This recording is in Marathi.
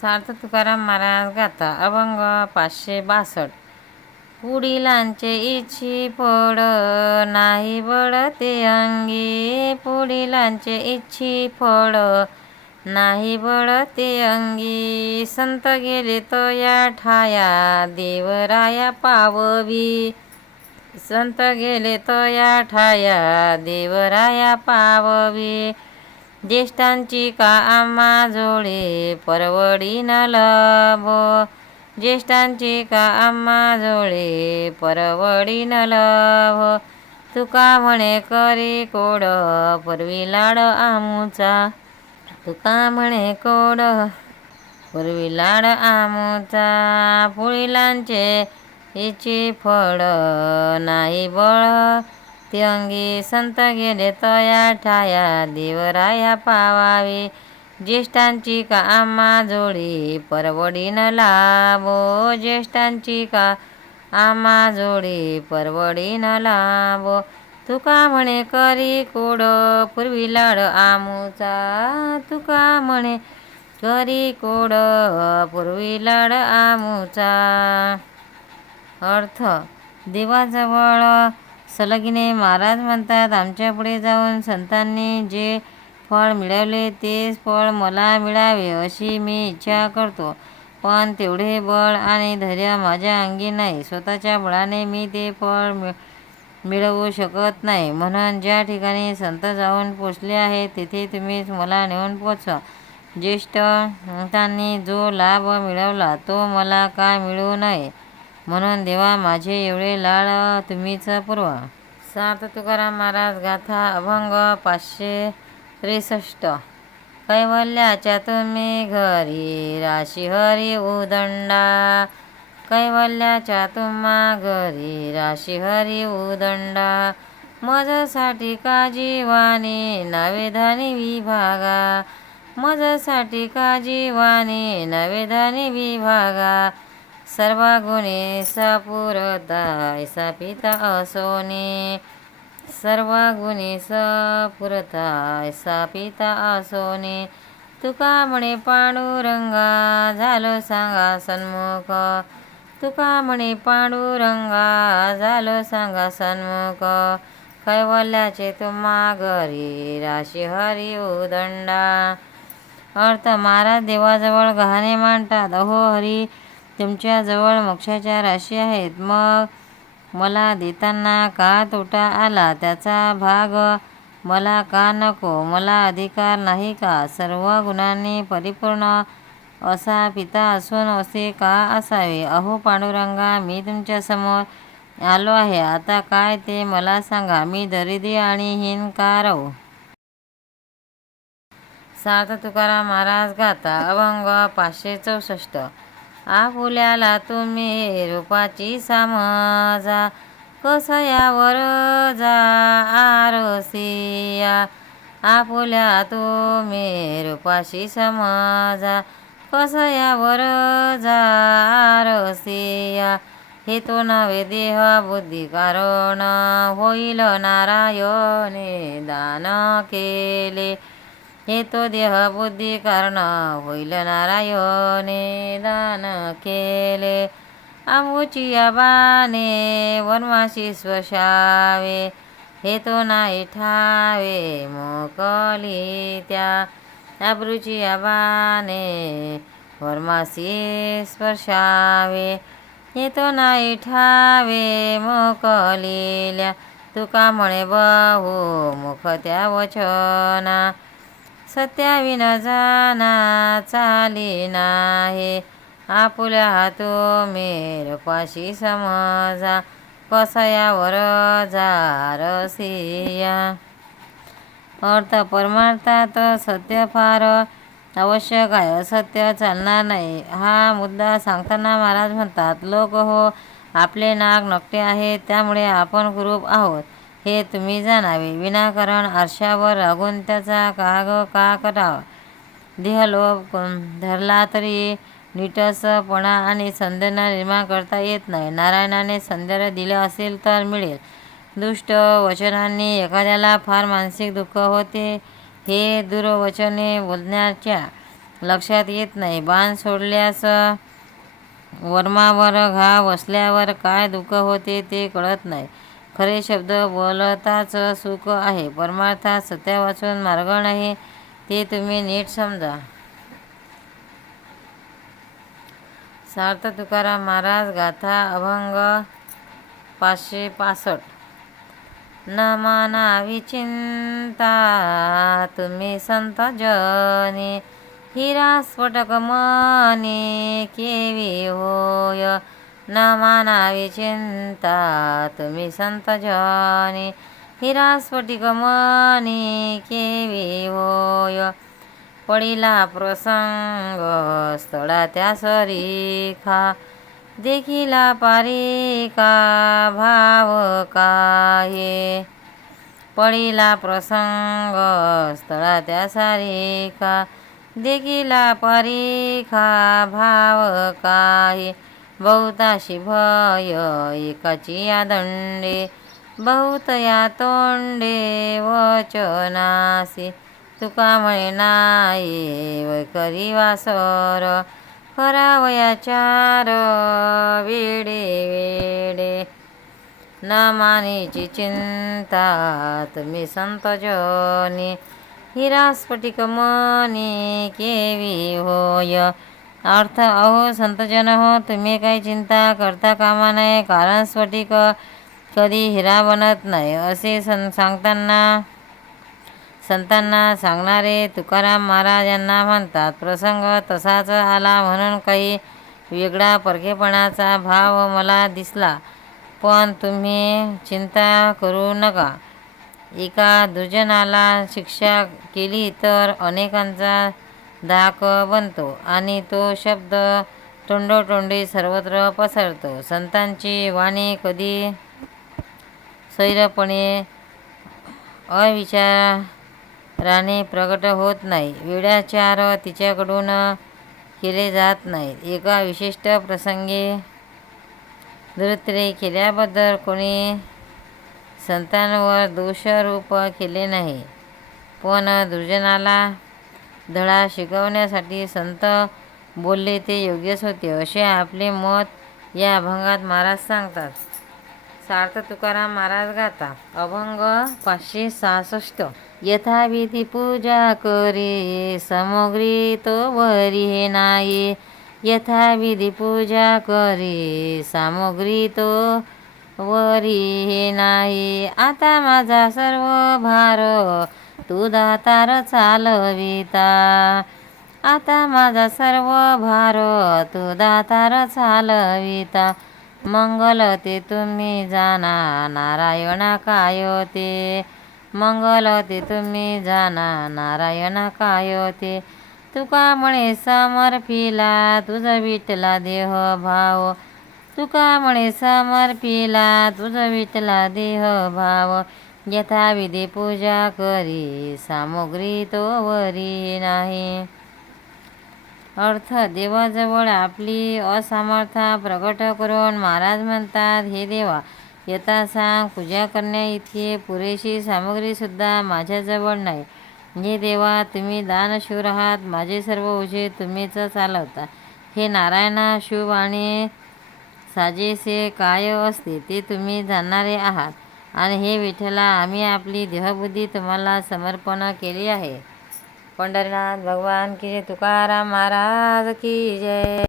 सार्थ तुकाराम महाराज गाता अभंग पाचशे बासष्ट. पुढीलांचे इच्छी फळ नाही बळते अंगी. पुढीलांचे इच्छी फळ नाही बळते अंगी. संत गेले तो या ठाया देवराया पाववी. संत गेले तो या ठाया देवराया पाववी. ज्येष्ठांची का आम्हा जोळे परवडी न लभो? ज्येष्ठांची का आम्हा जोळे परवडी न लभो? तुका म्हणे करी कोड पूर्वी लाड आमुचा. तुका म्हणे कोड पूर्वी लाड आमुचा. पुढीलांचे हिची फळ नाही बळ. त्यंगी अंगी संत गेले तया ठाया देवराया पावावे. ज्येष्ठांची का आम्हा जोडी परवडीन लाभो. ज्येष्ठांची का आम्हा जोडी परवडी न लाभो. तुका म्हणे करी कोड पूर्वी लाड आमूचा. तुका म्हणे करी कोड पूर्वी लाड आमूचा. अर्थ देवाजवळ सलगिने महाराज म्हणतात आमच्या पुढे जाऊन संतांनी जे फळ मिळवले तेच फळ मला मिळावे अशी मी इच्छा करतो. पण तेवढे बळ आणि धैर्य माझ्या अंगी नाही. स्वतःच्या बळाने मी ते फळ मिळ मिळवू शकत नाही. म्हणून ज्या ठिकाणी संत जाऊन पोचले आहेत तेथे तुम्हीच मला नेऊन पोचवा. ज्येष्ठ संतांनी जो लाभ मिळवला तो मला का मिळू नये? म्हणून देवा माझे एवढे लाड तुम्हीच पुरवा. सार्थ तुकाराम महाराज गाथा अभंग पाचशे त्रेसष्ट. कैवल्याच्या तुम्ही घरी राशी हरी उदंडा. कैवल्याच्या तुम्हा घरी राशी हरी उदंडा. मजसाठी का जीवानी नवे विभागा. मजसाठी का जीवानी नवे विभागा. सर्व गुणे सपुरता ऐसा पिता असोने. सर्व गुणे सपुरता ऐसा पिता असोने. तुका म्हणे पांडुरंगा झालो सांगा सन्मुख. तुका म्हणे पांडुरंगा झालो सांगा सन्मुख. कैवल्याचे तुम्हा घरी राशी हरी उदंडा. अर्थ महाराज देवाजवळ गहाणे मांडतात. अहो हरी तुमच्याजवळ मोक्षाच्या राशी आहेत. मग मला देताना का तोटा आला? त्याचा भाग मला का नको? मला अधिकार नाही का? सर्व गुणांनी परिपूर्ण असा पिता असून असे का असावे? अहो पांडुरंगा मी तुमच्यासमोर आलो आहे. आता काय ते मला सांगा. मी दरिद्री आणि हीन का राहू सार्थ तुकाराम महाराज गाता. अभंग पाचशे चौसष्ट. आपुल्याला तुम्ही रूपाची समजा. कसयावर जा आरसिया आपुल्या तुम्ही रूपाशी समजा. कसयावर जा आरसिया हे तो नवे देह बुद्धी कारण. होईल नारायणे दान केले. हे तो देह बुद्धी कारण होईल नारायणे दान केले. आमुची बाने वनवासी स्वशावे. हे तो नाही ठावे मोकली त्या आबरूची बाने वनवासी स्पर्शावे हे तो नाही ठावे मोकलिल्या. तुका म्हणे बहु मुख त्या वचना. सत्याविना जाना चाली नाही. आपुल्या हातो मेरपाशी समजा कसयावर जारसिया अर्थ परमार्थात सत्य फार आवश्यक आहे सत्य चालणार नाही. हा मुद्दा सांगताना महाराज म्हणतात लोक हो आपले नाक नकटे आहेत त्यामुळे आपण कुरूप आहोत. हे तुम्ही जाणावे. विनाकारण आरशावर लागून त्याचा काग का करावा? देहलोभ धरला तरी निटसपणा आणि संध्याना निर्माण करता येत नाही. नारायणाने संध्याला दिलं असेल तर मिळेल. दुष्ट वचनांनी एखाद्याला फार मानसिक दुःख होते हे दुर्वचने बोलण्याच्या लक्षात येत नाही. बाण सोडल्यास वर्मावर घा बसल्यावर काय दुःख होते ते कळत नाही. खरे शब्द बोलताच सुख आहे. परमार्थात सत्यापासून मार्ग नाही ते तुम्ही नीट समजा. सार्थ तुकाराम महाराज गाथा अभंग पाचशे पासष्ट. न मानावी चिंता तुम्ही संत जनी. हिरा स्फटक मनी केवी होय. न मानावी चिंता तुम्ही संत जनी हिरा स्फटिक मनी केवी होय। पडिला प्रसंग स्थळा त्या सरीखा देखिला पारिका भाव काहे? पडिला प्रसंग स्थळा त्या सारिका देखिला परीखा भाव काही? बहुताशी भय एकाची या दंडे बहुत या तोंडे वचनासी। तुका म्हणे नाही वैकरी वासर करावया चार वेडे वेडे। न मानेची चिंता तुम्ही संत जनी हिरा स्फटिक मनी केवी होय अर्थ अहो संतजन हो तुम्ही काही चिंता करता कामा नये कारण स्फटिक कधी हिरा बनत नाही असे सं सांगताना संतांना सांगणारे तुकाराम महाराज यांना म्हणतात प्रसंग तसाच आला म्हणून काही वेगळा परखेपणाचा भाव मला दिसला पण तुम्ही चिंता करू नका. एका दुजनाला शिक्षा केली तर अनेकांचा धाक बनतो आणि तो शब्द तोंडोतोंडी सर्वत्र पसरतो. संतांची वाणी कधी सैरपणे अविचाराने प्रगट होत नाही. वेळाचार तिच्याकडून केले जात नाहीत एका विशिष्ट प्रसंगी दुरुत्तरे केल्याबद्दल कोणी संतांवर दोषारोप केले नाही. पण दुर्जनाला धडा शिकवण्यासाठी संत बोलले ते योग्यच होते असे आपले मत या अभंगात महाराज सांगतात. सार्थ तुकाराम महाराज गाता अभंग पाचशे सहासष्ट. यथाविधी पूजा करी सामग्री तो वरी हे नाही यथाविधी पूजा करी सामग्री तो वरी हे नाही आता माझा सर्व भार तू दातार चालविता. आता माझा सर्व भार तू दातार चालविता. मंगल ते तुम्ही जाना नारायणा काय ते मंगल ते तुम्ही जाना नारायणा काय ते तुका म्हणे समर्पिला तुझं विटला देह भाव. तुका म्हणे समर्पिला तुझं विटला देह भाव. यथाविधी पूजा करी सामग्री तो वरी नाही. अर्थ देवाजवळ आपली असामर्थ्य प्रकट करून महाराज म्हणतात हे देवा यथा सांग पूजा करण्या इतकी पुरेशी सामग्रीसुद्धा माझ्याजवळ नाही. हे देवा तुम्ही दानशूर आहात माझे सर्व ओझे तुम्हीच चालवता. हे नारायणा शुभ आणि साजेसे काय असते ते तुम्ही जाणणारे आहात. आणि हे विठ्ठला आम्ही आपली देहबुद्धी तुम्हाला समर्पण केली आहे. पंढरीनाथ भगवान की जय तुकाराम महाराज की जय.